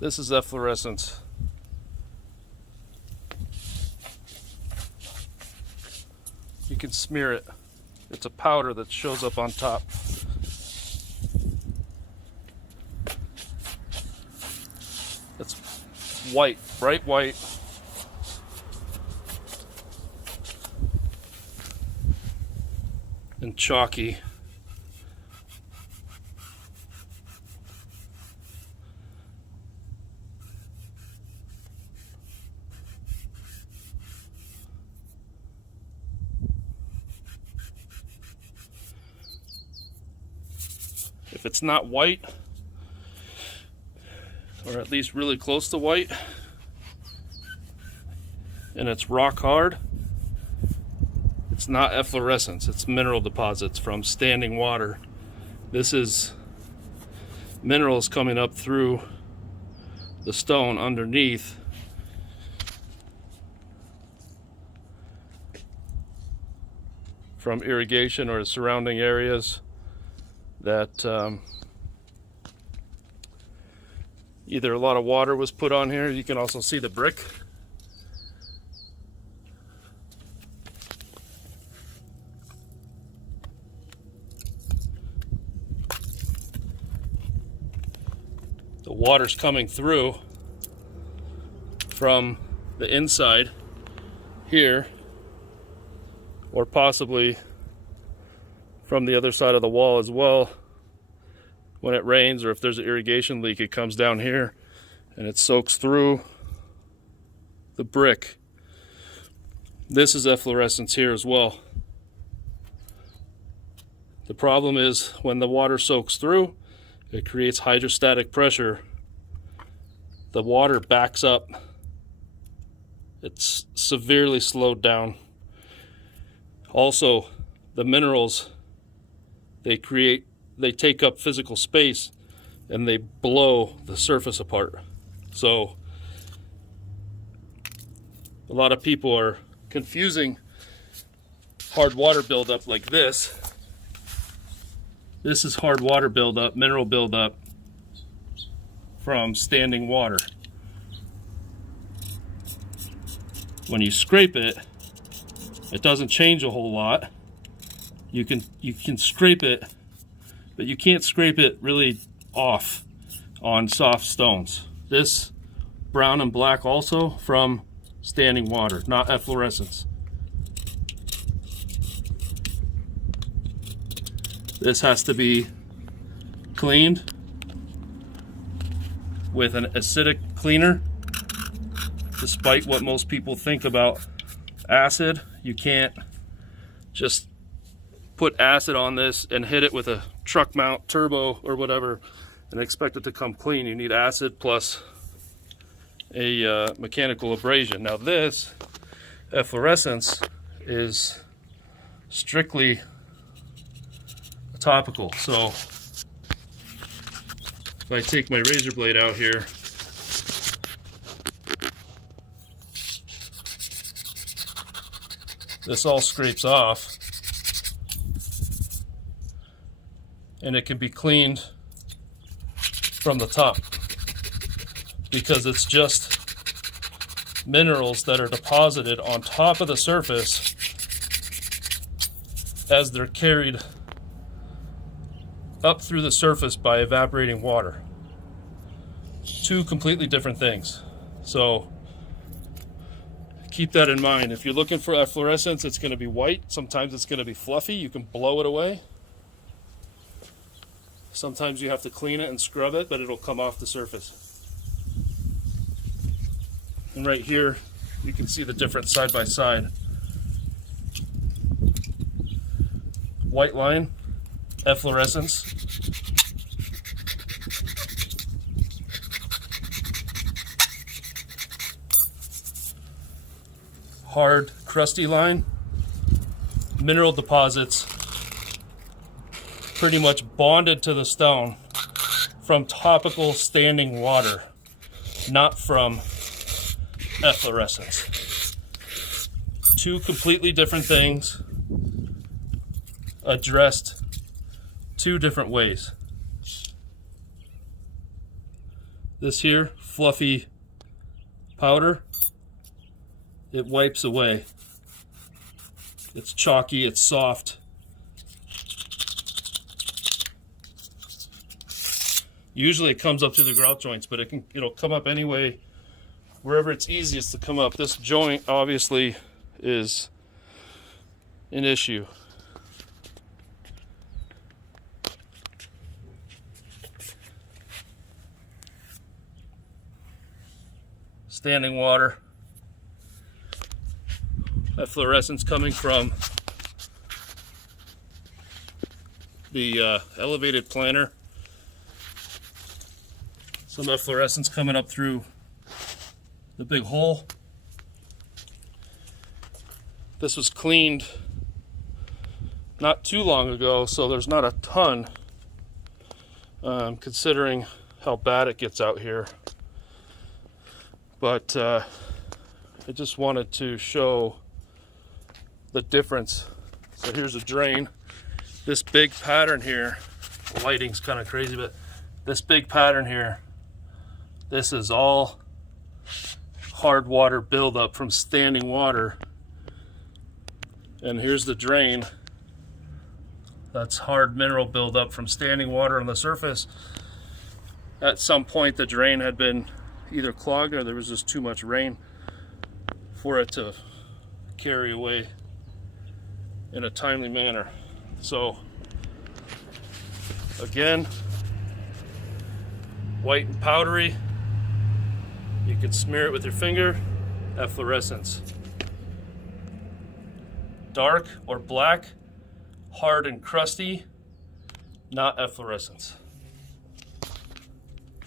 This is efflorescence. You can smear it. It's a powder that shows up on top. It's white, bright white. And chalky. If it's not white, or at least really close to white, and it's rock hard, it's not efflorescence, it's mineral deposits from standing water. This is minerals coming up through the stone underneath. From irrigation or the surrounding areas that either a lot of water was put on here. You can also see the brick. The water's coming through from the inside here, or possibly from the other side of the wall as well. When it rains, or if there's an irrigation leak, it comes down here and it soaks through the brick. This is efflorescence here as well. The problem is when the water soaks through, it creates hydrostatic pressure. The water backs up. It's severely slowed down. Also, the minerals they take up physical space and they blow the surface apart. So a lot of people are confusing hard water buildup like this. This is hard water buildup, mineral buildup from standing water. When you scrape it, it doesn't change a whole lot. You can scrape it, but you can't scrape it really off on soft stones. This brown and black also from standing water, not efflorescence. This has to be cleaned with an acidic cleaner. Despite what most people think about acid, you can't just put acid on this and hit it with a truck mount turbo or whatever and expect it to come clean. You need acid plus a mechanical abrasion. Now this efflorescence is strictly topical. So if I take my razor blade out here, this all scrapes off and it can be cleaned from the top because it's just minerals that are deposited on top of the surface as they're carried up through the surface by evaporating water. Two completely different things. So keep that in mind. If you're looking for efflorescence, it's going to be white. Sometimes it's going to be fluffy. You can blow it away. Sometimes you have to clean it and scrub it, but it'll come off the surface. And right here, you can see the difference side by side. White line, efflorescence. Hard, crusty line, mineral deposits pretty much bonded to the stone from topical standing water, not from efflorescence. Two completely different things addressed two different ways. This here, fluffy powder, it wipes away. It's chalky, it's soft. Usually it comes up to the grout joints, but it'll come up anyway, wherever it's easiest to come up. This joint obviously is an issue. Standing water. Efflorescence coming from the elevated planter. Some efflorescence coming up through the big hole. This was cleaned not too long ago, so there's not a ton, considering how bad it gets out here. But I just wanted to show the difference. So here's a drain. This big pattern here, the lighting's kind of crazy, but this big pattern here, this is all hard water buildup from standing water. And here's the drain. That's hard mineral buildup from standing water on the surface. At some point the drain had been either clogged or there was just too much rain for it to carry away in a timely manner. So again, white and powdery, you can smear it with your finger. Efflorescence. Dark or black, hard and crusty, not efflorescence.